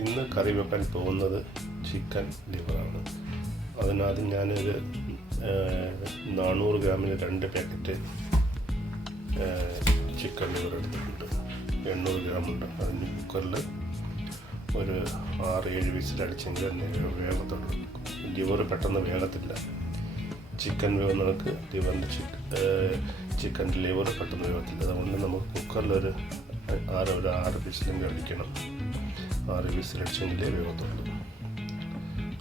ഇന്ന് കറി വെക്കാൻ പോകുന്നത് ചിക്കൻ ലിവറാണ് അതിനാദ്യം ഞാനൊരു നാനൂറ് ഗ്രാമിന് രണ്ട് പാക്കറ്റ് ചിക്കൻ ലിവർ എടുത്തിട്ടുണ്ട്. എണ്ണൂറ് ഗ്രാമുണ്ട് അതിന് കുക്കറിൽ ഒരു ആറ് ഏഴ് വിസിലടിച്ചെങ്കിൽ തന്നെ വേഗത്തുള്ളൂ ലിവർ പെട്ടെന്ന് വേഗത്തില്ല ചിക്കൻ വേവുന്നവർക്ക് ലിവറിന്റെ ചിക്കൻ ചിക്കന്റെ ലിവർ പെട്ടെന്ന് വേഗത്തില്ല അതുകൊണ്ട് നമുക്ക് കുക്കറിൽ ഒരു ആറ് ഒരു ആറ് പീസിലെങ്കിൽ അടിക്കണം ആറ് വിസിലടിച്ചെങ്കിലേ വേഗത്തുള്ളൂ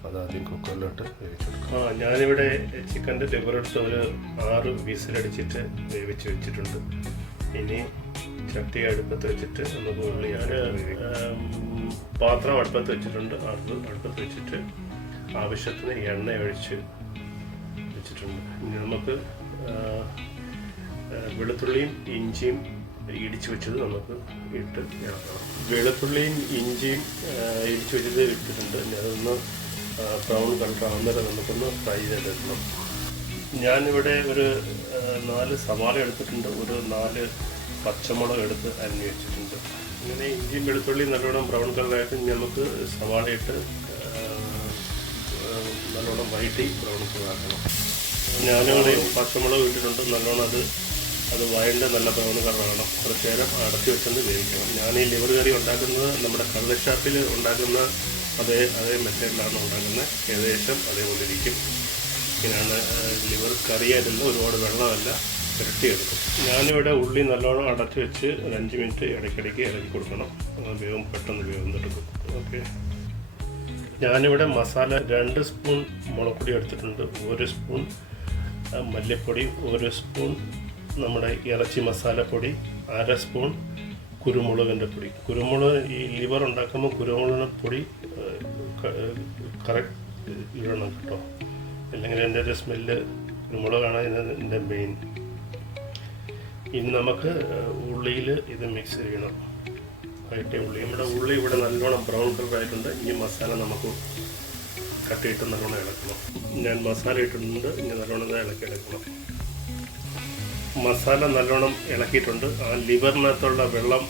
അതാദ്യം കുക്കറിലോട്ട് വേവിച്ചെടുക്കും ആ ഞാനിവിടെ ചിക്കന്റെ ലിവർ എടുത്ത് ഒരു ആറ് വിസിലടിച്ചിട്ട് വേവിച്ച് വെച്ചിട്ടുണ്ട്. ഇനി ചട്ടി അടുപ്പത്ത് വെച്ചിട്ട് ഒന്ന് ഉള്ളി ഞാൻ പാത്രം അടുപ്പത്ത് വെച്ചിട്ടുണ്ട്. അത് അടുപ്പത്ത് വെച്ചിട്ട് ആവശ്യത്തിന് എണ്ണ ഒഴിച്ച് വെച്ചിട്ടുണ്ട്. ഇനി നമുക്ക് വെളുത്തുള്ളിയും ഇഞ്ചിയും ഇടിച്ചു വെച്ചത് നമുക്ക് ഇട്ട് ഇളക്കണം. വെളുത്തുള്ളിയും ഇഞ്ചിയും ഇടിച്ചു വെച്ചത് ഇട്ടിട്ടുണ്ട്. അതൊന്ന് ബ്രൗൺ കളർ ആകുന്നവരെ നമുക്കൊന്ന് ഫ്രൈ ചെയ്തെടുക്കണം. ഞാനിവിടെ ഒരു നാല് സവാള എടുത്തിട്ടുണ്ട്. ഒരു നാല് പച്ചമുളക് എടുത്ത് അരിഞ്ഞു വെച്ചിട്ടുണ്ട്. ഇങ്ങനെ ഇഞ്ചിയും വെളുത്തുള്ളിയും നല്ലോണം ബ്രൗൺ കളറായിട്ട് നമുക്ക് സവാള ഇട്ട് നല്ലോണം വൈറ്റി ബ്രൗൺ കളറാക്കണം ഞാനിവിടെ പച്ചമുളക് ഇട്ടിട്ടുണ്ട്. നല്ലോണം അത് അത് വയലിന്റെ നല്ല ബ്രൗൺ കളറാകണം കുറച്ച് നേരം അടച്ചു വെച്ചൊന്ന് വേവിക്കണം ഞാൻ ഈ ലിവർ കറി ഉണ്ടാക്കുന്നത് നമ്മുടെ കള്ളഷാപ്പിൽ ഉണ്ടാക്കുന്ന അതേ അതേ മെത്തേഡിലാണ് ഉണ്ടാക്കുന്നത്. ഏകദേശം അതേപോലെ ഇരിക്കും. ഇങ്ങനെയാണ് ലിവർ കറിയായിരുന്നു ഒരുപാട് വെള്ളമല്ല പുരട്ടിയെടുക്കും ഞാനിവിടെ ഉള്ളി നല്ലോണം അടച്ചു വെച്ച് ഒരു അഞ്ച് മിനിറ്റ് ഇടയ്ക്കിടയ്ക്ക് ഇറക്കി കൊടുക്കണം. വേഗം പെട്ടെന്ന് വേഗം ഓക്കെ ഞാനിവിടെ മസാല രണ്ട് സ്പൂൺ മുളക്പൊടി എടുത്തിട്ടുണ്ട്. ഒരു സ്പൂൺ മല്ലിപ്പൊടി ഒരു സ്പൂൺ നമ്മുടെ ഇറച്ചി മസാലപ്പൊടി അര സ്പൂൺ കുരുമുളകിന്റെ പൊടി. കുരുമുളക് ഈ ലിവർ ഉണ്ടാക്കുമ്പോൾ കുരുമുളകിന്റെ പൊടി കറക്റ്റ് ഇടണം കേട്ടോ. അല്ലെങ്കിൽ എന്റെ ഒരു സ്മെല്ല് കുരുമുളകാണ് ഇതിന്റെ മെയിൻ ഇനി നമുക്ക് ഉള്ളിയിൽ ഇത് മിക്സ് ചെയ്യണം. വഴറ്റിയ ഉള്ളി. നമ്മുടെ ഉള്ളി ഇവിടെ നല്ലോണം ബ്രൗൺ കളർ ആയിട്ടുണ്ട്. ഈ മസാല നമുക്ക് കട്ടിയിട്ട് നല്ലോണം ഇളക്കണം. ഞാൻ മസാല ഇട്ടിട്ടുണ്ട്. ഇനി നല്ലോണം ഇളക്കി എടുക്കണം. മസാല നല്ലോണം ഇളക്കിയിട്ടുണ്ട്. ആ ലിവറിനകത്തുള്ള വെള്ളം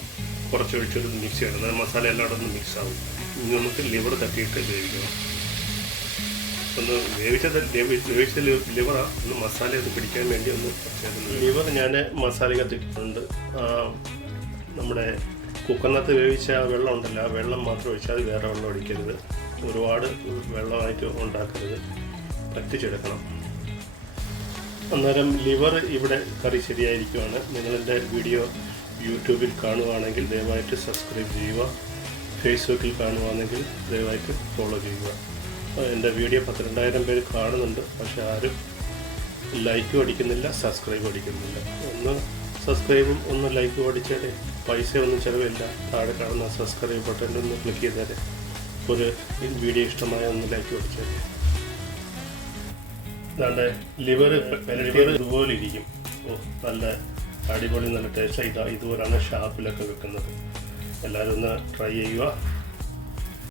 കുറച്ച് ഒഴിച്ചൊരു മിക്സ് ചെയ്യണം. അതായത് മസാല എല്ലായിടത്തും ഒന്ന് മിക്സ് ആവും. ഇനി നമുക്ക് ലിവർ തട്ടിയിട്ട് വേവിക്കണം. ഒന്ന് വേവിച്ചത് വേവിച്ച ലിവറാണ് ഒന്ന് മസാല ഒന്ന് പിടിക്കാൻ വേണ്ടി ഒന്ന് ലിവർ ഞാൻ മസാലയ്ക്കകത്ത് നമ്മുടെ കുക്കറിനകത്ത് വേവിച്ച ആ വെള്ളം ഉണ്ടല്ലോ ആ വെള്ളം മാത്രം ഒഴിച്ചാൽ വേറെ വെള്ളം ഒഴിക്കരുത്. ഒരുപാട് വെള്ളമായിട്ട് ഉണ്ടാക്കരുത്. പറ്റിച്ചെടുക്കണം. അന്നേരം ലിവർ ഇവിടെ കറി ശരിയായിരിക്കുവാണ്. നിങ്ങളെന്റെ വീഡിയോ യൂട്യൂബിൽ കാണുവാണെങ്കിൽ ദയവായിട്ട് സബ്സ്ക്രൈബ് ചെയ്യുക. ഫേസ്ബുക്കിൽ കാണുവാണെങ്കിൽ ദയവായിട്ട് ഫോളോ ചെയ്യുക. എന്റെ വീഡിയോ പന്ത്രണ്ടായിരം പേര് കാണുന്നുണ്ട്. പക്ഷെ ആരും ലൈക്കും അടിക്കുന്നില്ല സബ്സ്ക്രൈബും അടിക്കുന്നില്ല. ഒന്ന് സബ്സ്ക്രൈബും ഒന്ന് ലൈക്കും അടിച്ചേരെ പൈസ ഒന്നും ചിലവില്ല. താഴെ കാണുന്ന സബ്സ്ക്രൈബ് ബട്ടണിൽ ഒന്ന് ക്ലിക്ക് ചെയ്തേരെ ഒരു വീഡിയോ ഇഷ്ടമായ ഒന്ന് ലൈക്ക് അടിച്ചേരെ അതാണ്ട് ലിവർ ലിവർ ഇതുപോലെ ഇരിക്കും ഓ നല്ല അടിപൊളി നല്ല ടേസ്റ്റ് ഇതാ ഇതുപോലാണ് ഷാപ്പിലൊക്കെ വെക്കുന്നത്. എല്ലാവരും ഒന്ന് ട്രൈ ചെയ്യുക.